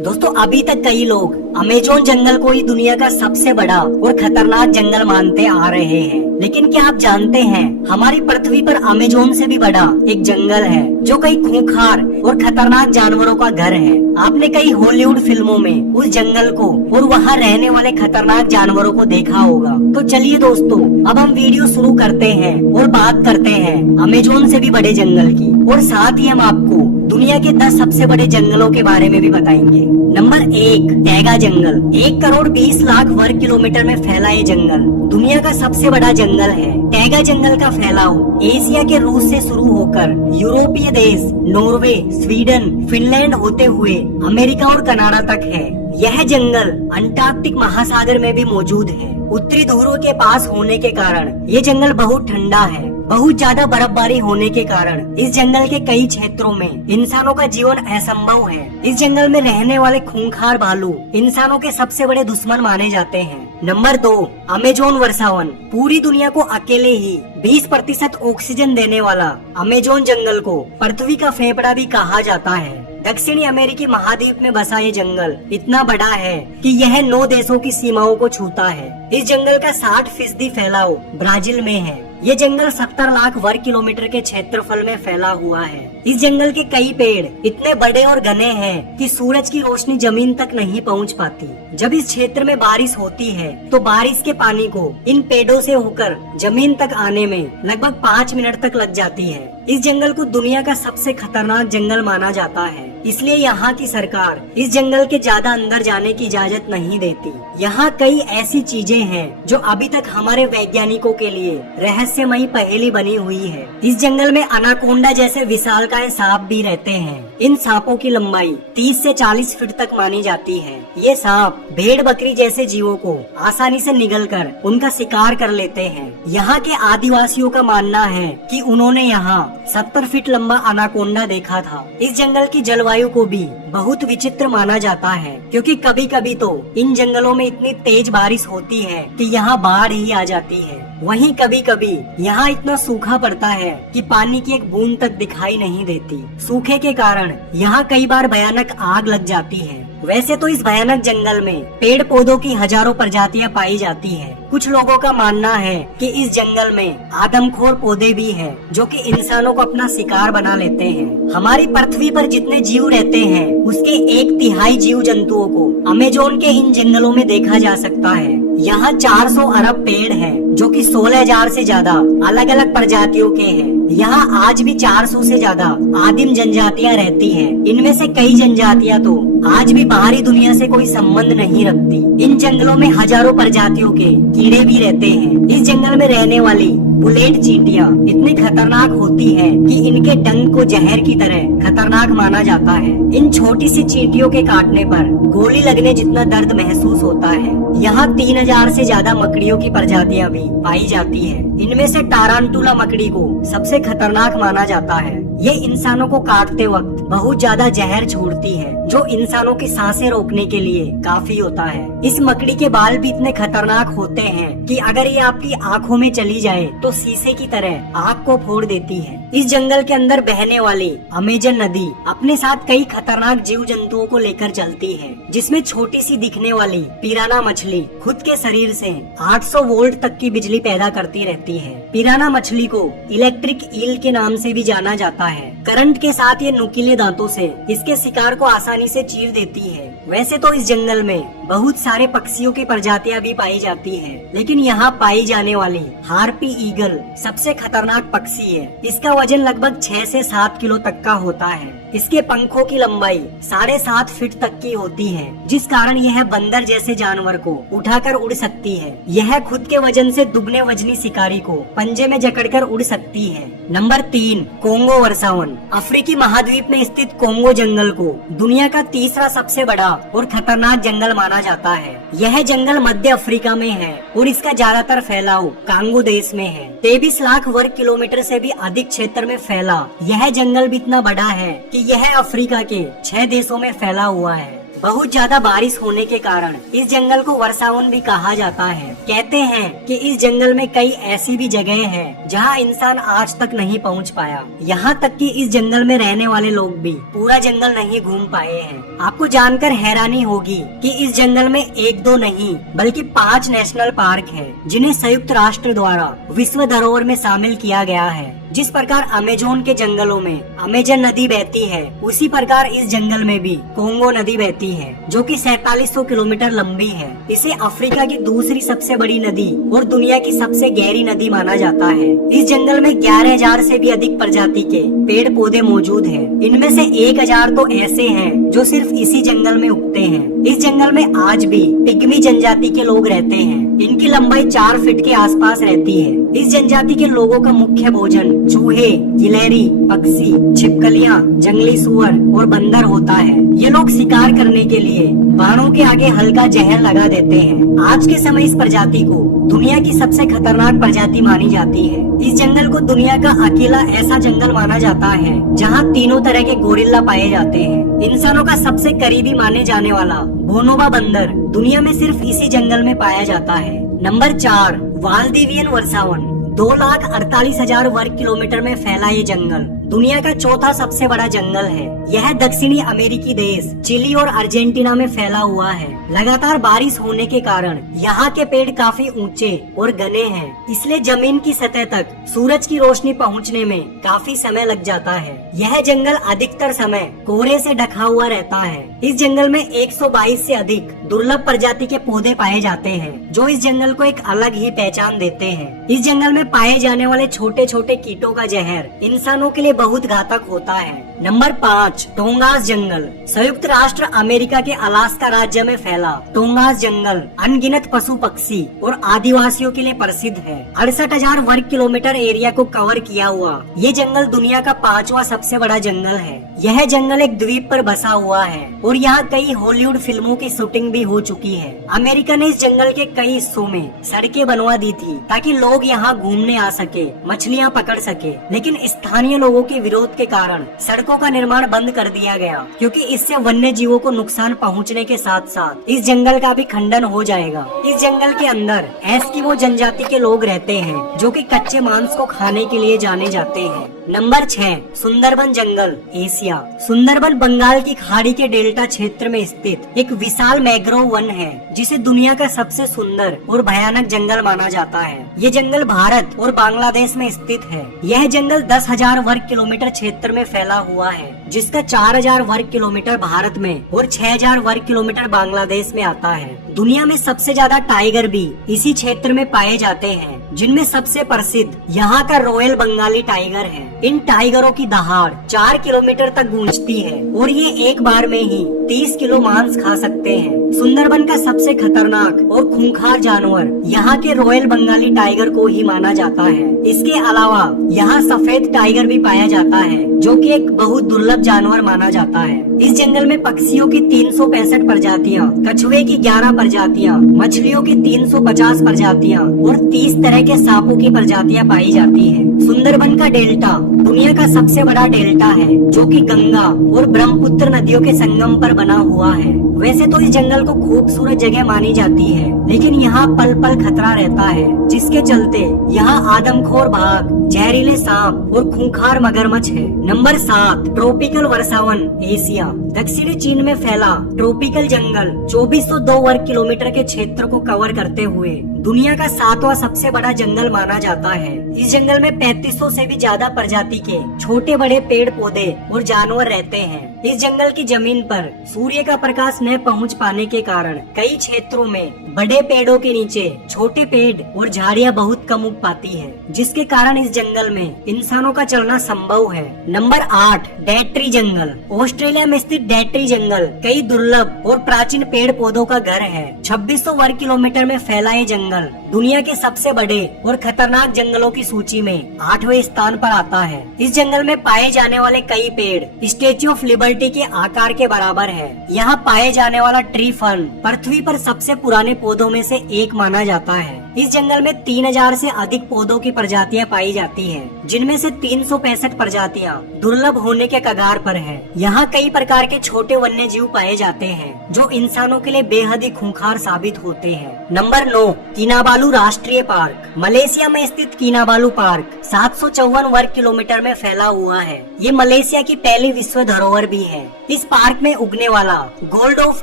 दोस्तों अभी तक कई लोग अमेज़न जंगल को ही दुनिया का सबसे बड़ा और खतरनाक जंगल मानते आ रहे हैं, लेकिन क्या आप जानते हैं हमारी पृथ्वी पर अमेज़न से भी बड़ा एक जंगल है जो कई खूंखार और खतरनाक जानवरों का घर है। आपने कई हॉलीवुड फिल्मों में उस जंगल को और वहाँ रहने वाले खतरनाक जानवरों को देखा होगा। तो चलिए दोस्तों, अब हम वीडियो शुरू करते हैं और बात करते हैं अमेज़न से भी बड़े जंगल की, और साथ ही हम आपको दुनिया के 10 सबसे बड़े जंगलों के बारे में भी बताएंगे। नंबर 1, टैगा जंगल। 1 करोड़ 20 लाख वर्ग किलोमीटर में फैला ये जंगल दुनिया का सबसे बड़ा जंगल है। टैगा जंगल का फैलाव एशिया के रूस से शुरू होकर यूरोपीय देश नॉर्वे, स्वीडन, फिनलैंड होते हुए अमेरिका और कनाडा तक है। यह जंगल अंटार्कटिक महासागर में भी मौजूद है। उत्तरी ध्रुव के पास होने के कारण ये जंगल बहुत ठंडा है। बहुत ज्यादा बर्फबारी होने के कारण इस जंगल के कई क्षेत्रों में इंसानों का जीवन असंभव है। इस जंगल में रहने वाले खूंखार भालू इंसानों के सबसे बड़े दुश्मन माने जाते हैं। नंबर 2, अमेज़न वर्षावन। पूरी दुनिया को अकेले ही 20% ऑक्सीजन देने वाला अमेज़न जंगल को पृथ्वी का फेफड़ा भी कहा जाता है। दक्षिणी अमेरिकी महाद्वीप में बसा ये जंगल इतना बड़ा है कि यह 9 देशों की सीमाओं को छूता है। इस जंगल का 60% फैलाव ब्राजील में है। ये जंगल 70 लाख वर्ग किलोमीटर के क्षेत्रफल में फैला हुआ है। इस जंगल के कई पेड़ इतने बड़े और घने हैं कि सूरज की रोशनी जमीन तक नहीं पहुंच पाती। जब इस क्षेत्र में बारिश होती है तो बारिश के पानी को इन पेड़ों से होकर जमीन तक आने में लगभग 5 मिनट तक लग जाती है। इस जंगल को दुनिया का सबसे खतरनाक जंगल माना जाता है, इसलिए यहाँ की सरकार इस जंगल के ज्यादा अंदर जाने की इजाजत नहीं देती। यहाँ कई ऐसी चीजें हैं जो अभी तक हमारे वैज्ञानिकों के लिए रहस्यमयी पहेली बनी हुई है। इस जंगल में अनाकोंडा जैसे विशालकाय सांप भी रहते हैं। इन सांपों की लंबाई 30 से 40 फीट तक मानी जाती है। ये सांप भेड़ बकरी जैसे जीवों को आसानी से निगलकर उनका शिकार कर लेते हैं। यहाँ के आदिवासियों का मानना है कि उन्होंने यहाँ 70 फीट लंबा अनाकोंडा देखा था। इस जंगल की जलवायु को भी बहुत विचित्र माना जाता है, क्योंकि कभी कभी तो इन जंगलों में इतनी तेज बारिश होती है कि यहाँ बाढ़ ही आ जाती है। वहीं कभी कभी यहाँ इतना सूखा पड़ता है कि पानी की एक बूंद तक दिखाई नहीं देती। सूखे के कारण यहाँ कई बार भयानक आग लग जाती है। वैसे तो इस भयानक जंगल में पेड़ पौधों की हजारों प्रजातियां पाई जाती हैं। कुछ लोगों का मानना है कि इस जंगल में आदमखोर पौधे भी हैं, जो कि इंसानों को अपना शिकार बना लेते हैं। हमारी पृथ्वी पर जितने जीव रहते हैं उसके 1/3 जीव जंतुओं को अमेज़न के इन जंगलों में देखा जा सकता है। यहाँ 400 अरब पेड़ हैं, जो कि 16,000 से ज्यादा अलग अलग प्रजातियों के हैं। यहाँ आज भी 400 से ज्यादा आदिम जनजातियाँ रहती हैं। इनमें से कई जनजातियाँ तो आज भी बाहरी दुनिया से कोई संबंध नहीं रखती। इन जंगलों में हजारों प्रजातियों के कीड़े भी रहते हैं। इस जंगल में रहने वाली बुलेट चींटियाँ इतनी खतरनाक होती हैं कि इनके डंक को जहर की तरह खतरनाक माना जाता है। इन छोटी सी चींटियों के काटने पर गोली लगने जितना दर्द महसूस होता है। यहाँ 3000 से ज्यादा मकड़ियों की प्रजातियाँ भी पाई जाती है। इनमें से टारांटुला मकड़ी को सबसे खतरनाक माना जाता है। ये इंसानों को काटते वक्त बहुत ज्यादा जहर छोड़ती है, जो इंसानों की सांसें रोकने के लिए काफी होता है। इस मकड़ी के बाल भी इतने खतरनाक होते हैं कि अगर ये आपकी आंखों में चली जाए तो शीशे की तरह आंख को फोड़ देती है। इस जंगल के अंदर बहने वाली अमेज़न नदी अपने साथ कई खतरनाक जीव जंतुओं को लेकर चलती है, जिसमें छोटी सी दिखने वाली पिराना मछली खुद के शरीर से 800 वोल्ट तक की बिजली पैदा करती रहती है। पिराना मछली को इलेक्ट्रिक ईल के नाम से भी जाना जाता है। करंट के साथ ये नुकीले दांतों से इसके शिकार को आसानी से चीर देती है। वैसे तो इस जंगल में बहुत सारे पक्षियों की प्रजातियां भी पाई जाती हैं, लेकिन यहाँ पाई जाने वाली हार्पी ईगल सबसे खतरनाक पक्षी है। इसका वजन लगभग 6 से 7 किलो तक का होता है। इसके पंखों की लंबाई 7.5 फीट तक की होती है, जिस कारण यह बंदर जैसे जानवर को उठाकर उड़ सकती है। यह खुद के वजन से दुगने वजनी शिकारी को पंजे में जकड़कर उड़ सकती है। नंबर 3, कोंगो वर्षावन। अफ्रीकी महाद्वीप में स्थित कोंगो जंगल को दुनिया का तीसरा सबसे बड़ा और खतरनाक जंगल माना जाता है। यह जंगल मध्य अफ्रीका में है और इसका ज्यादातर फैलाव कांगो देश में है। 23 लाख वर्ग किलोमीटर से भी अधिक क्षेत्र में फैला यह जंगल भी इतना बड़ा है कि यह अफ्रीका के 6 देशों में फैला हुआ है। बहुत ज्यादा बारिश होने के कारण इस जंगल को वर्षावन भी कहा जाता है। कहते हैं कि इस जंगल में कई ऐसी भी जगह हैं जहां इंसान आज तक नहीं पहुंच पाया। यहाँ तक कि इस जंगल में रहने वाले लोग भी पूरा जंगल नहीं घूम पाए हैं। आपको जानकर हैरानी होगी कि इस जंगल में एक दो नहीं बल्कि 5 नेशनल पार्क है, जिन्हें संयुक्त राष्ट्र द्वारा विश्व धरोहर में शामिल किया गया है। जिस प्रकार अमेजोन के जंगलों में अमेजन नदी बहती है, उसी प्रकार इस जंगल में भी कोंगो नदी बहती है, जो कि 4700 किलोमीटर लंबी है। इसे अफ्रीका की दूसरी सबसे बड़ी नदी और दुनिया की सबसे गहरी नदी माना जाता है। इस जंगल में 11,000 से भी अधिक प्रजाति के पेड़ पौधे मौजूद हैं। इनमें से 1,000 तो ऐसे हैं जो सिर्फ इसी जंगल में उगते हैं। इस जंगल में आज भी पिग्मी जनजाति के लोग रहते हैं। इनकी लंबाई 4 फीट के आसपास रहती है। इस जनजाति के लोगों का मुख्य भोजन चूहे, गिलहरी, पक्षी, छिपकलियां, जंगली सुअर और बंदर होता है। ये लोग शिकार करने के लिए बाणों के आगे हल्का जहर लगा देते हैं। आज के समय इस प्रजाति को दुनिया की सबसे खतरनाक प्रजाति मानी जाती है। इस जंगल को दुनिया का अकेला ऐसा जंगल माना जाता है जहाँ तीनों तरह के गोरिल्ला पाए जाते हैं। इंसानों का सबसे करीबी माने जाने वाला बोनोबा बंदर दुनिया में सिर्फ इसी जंगल में पाया जाता है। नंबर 4, वाल्दिवियन वर्षावन। 2,48,000 वर्ग किलोमीटर में फैला ये जंगल दुनिया का चौथा सबसे बड़ा जंगल है। यह दक्षिणी अमेरिकी देश चिली और अर्जेंटीना में फैला हुआ है। लगातार बारिश होने के कारण यहाँ के पेड़ काफी ऊंचे और घने हैं, इसलिए जमीन की सतह तक सूरज की रोशनी पहुँचने में काफी समय लग जाता है। यह जंगल अधिकतर समय कोहरे से ढका हुआ रहता है। इस जंगल में 122 से अधिक दुर्लभ प्रजाति के पौधे पाए जाते हैं, जो इस जंगल को एक अलग ही पहचान देते हैं। इस जंगल में पाए जाने वाले छोटे छोटे कीटों का जहर इंसानों के लिए बहुत घातक होता है। नंबर 5, टोंगास जंगल। संयुक्त राष्ट्र अमेरिका के अलास्का राज्य में फैला टोंगास जंगल अनगिनत पशु पक्षी और आदिवासियों के लिए प्रसिद्ध है। 68,000 वर्ग किलोमीटर एरिया को कवर किया हुआ ये जंगल दुनिया का 5वां सबसे बड़ा जंगल है। यह जंगल एक द्वीप पर बसा हुआ है और यहाँ कई हॉलीवुड फिल्मों की शूटिंग भी हो चुकी है। अमेरिका ने इस जंगल के कई हिस्सों में सड़कें बनवा दी थी ताकि लोग यहाँ घूमने आ सके, मछलियाँ पकड़ सके, लेकिन स्थानीय लोगों के विरोध के कारण सड़कों का निर्माण बंद कर दिया गया, क्योंकि इससे वन्य जीवों को नुकसान पहुँचने के साथ साथ इस जंगल का भी खंडन हो जाएगा। इस जंगल के अंदर एस्किमो जनजाति के लोग रहते हैं, जो कि कच्चे मांस को खाने के लिए जाने जाते हैं। नंबर 6, सुंदरबन जंगल, एशिया। सुंदरबन बंगाल की खाड़ी के डेल्टा क्षेत्र में स्थित एक विशाल मैंग्रोव वन है, जिसे दुनिया का सबसे सुंदर और भयानक जंगल माना जाता है। ये जंगल भारत और बांग्लादेश में स्थित है। यह जंगल 10,000 वर्ग किलोमीटर क्षेत्र में फैला हुआ है, जिसका 4,000 वर्ग किलोमीटर भारत में और 6,000 वर्ग किलोमीटर बांग्लादेश में आता है। दुनिया में सबसे ज्यादा टाइगर भी इसी क्षेत्र में पाए जाते हैं, जिनमें सबसे प्रसिद्ध यहाँ का रॉयल बंगाली टाइगर है। इन टाइगरों की दहाड़ 4 किलोमीटर तक गूंजती है और ये एक बार में ही 30 किलो मांस खा सकते हैं। सुंदरबन का सबसे खतरनाक और खूंखार जानवर यहाँ के रॉयल बंगाली टाइगर को ही माना जाता है। इसके अलावा यहाँ सफेद टाइगर भी पाया जाता है, जो कि एक बहुत दुर्लभ जानवर माना जाता है। इस जंगल में पक्षियों की 365 प्रजातियाँ, कछुए की 11 प्रजातियाँ, मछलियों की 350 प्रजातियाँ और 30 तरह के सांपों की प्रजातियाँ पाई जाती है। सुंदरबन का डेल्टा दुनिया का सबसे बड़ा डेल्टा है, जो कि गंगा और ब्रह्मपुत्र नदियों के संगम पर बना हुआ है। वैसे तो इस जंगल को खूबसूरत जगह मानी जाती है, लेकिन यहाँ पल पल खतरा रहता है, जिसके चलते यहाँ आदमखोर बाघ, जहरीले सांप और खूंखार मगरमच्छ है। नंबर 7, ट्रॉपिकल वर्षावन, एशिया। दक्षिणी चीन में फैला ट्रॉपिकल जंगल 2402 वर्ग किलोमीटर के क्षेत्र को कवर करते हुए दुनिया का 7वां सबसे बड़ा जंगल माना जाता है। इस जंगल में 3500 से भी ज्यादा प्रजाति के छोटे बड़े पेड़ पौधे और जानवर रहते हैं। इस जंगल की जमीन पर सूर्य का प्रकाश न पहुंच पाने के कारण कई क्षेत्रों में बड़े पेड़ों के नीचे छोटे पेड़ और झाड़ियां बहुत कम उग पाती है, जिसके कारण इस जंगल में इंसानों का चलना संभव है। नंबर 8, डेड ट्री जंगल। ऑस्ट्रेलिया में स्थित डेड ट्री जंगल कई दुर्लभ और प्राचीन पेड़ पौधों का घर है। 2600 वर्ग किलोमीटर में फैला ये जंगल दुनिया के सबसे बड़े और खतरनाक जंगलों की सूची में 8वें स्थान पर आता है। इस जंगल में पाए जाने वाले कई पेड़ स्टैच्यू ऑफ लिबर्टी के आकार के बराबर है। यहाँ पाए जाने वाला ट्री फर्न पृथ्वी पर सबसे पुराने पौधों में से एक माना जाता है। इस जंगल में 3000 से अधिक पौधों की प्रजातियां पाई जाती हैं, जिनमें से 365 प्रजातियां दुर्लभ होने के कगार पर है। यहाँ कई प्रकार के छोटे वन्य जीव पाए जाते हैं जो इंसानों के लिए बेहद ही खूंखार साबित होते हैं। नंबर 9, किनाबालू राष्ट्रीय पार्क। मलेशिया में स्थित किनाबालू पार्क 754 वर्ग किलोमीटर में फैला हुआ है। ये मलेशिया की पहली विश्व धरोहर भी है। इस पार्क में उगने वाला गोल्ड ऑफ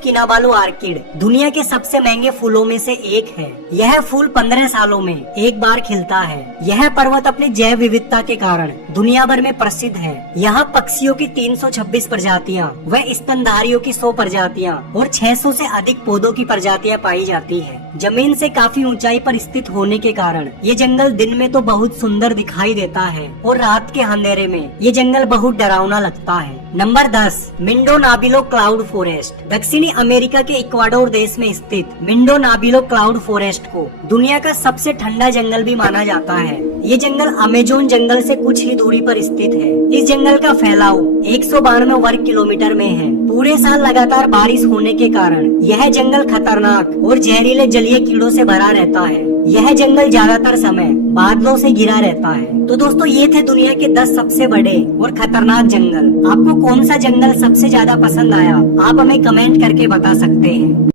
किनाबालू ऑर्किड दुनिया के सबसे महंगे फूलों में से एक है। यह फूल 15 सालों में एक बार खिलता है। यह पर्वत अपनी जैव विविधता के कारण दुनिया भर में प्रसिद्ध है। यहाँ पक्षियों की 326 प्रजातियाँ व स्तनधारियों की 100 प्रजातियाँ और 600 से अधिक पौधों की प्रजातियाँ पाई जाती है। जमीन से काफी ऊंचाई पर स्थित होने के कारण ये जंगल दिन में तो बहुत सुंदर दिखाई देता है और रात के अंधेरे में ये जंगल बहुत डरावना लगता है। Number 10, Mindo Nambillo cloud forest. दक्षिणी अमेरिका के इक्वाडोर देश में स्थित मिंडो नाबिलो क्लाउड फॉरेस्ट को दुनिया का सबसे ठंडा जंगल भी माना जाता है। ये जंगल अमेजोन जंगल से कुछ ही दूरी पर स्थित है। इस जंगल का फैलाव 192 वर्ग किलोमीटर में है। पूरे साल लगातार बारिश होने के कारण यह जंगल खतरनाक और जहरीले जलीय कीड़ों से भरा रहता है। यह जंगल ज्यादातर समय बादलों से घिरा रहता है। तो दोस्तों ये थे दुनिया के 10 सबसे बड़े और खतरनाक जंगल। आपको कौन सा जंगल सबसे ज्यादा पसंद आया, आप हमें कमेंट करके बता सकते हैं।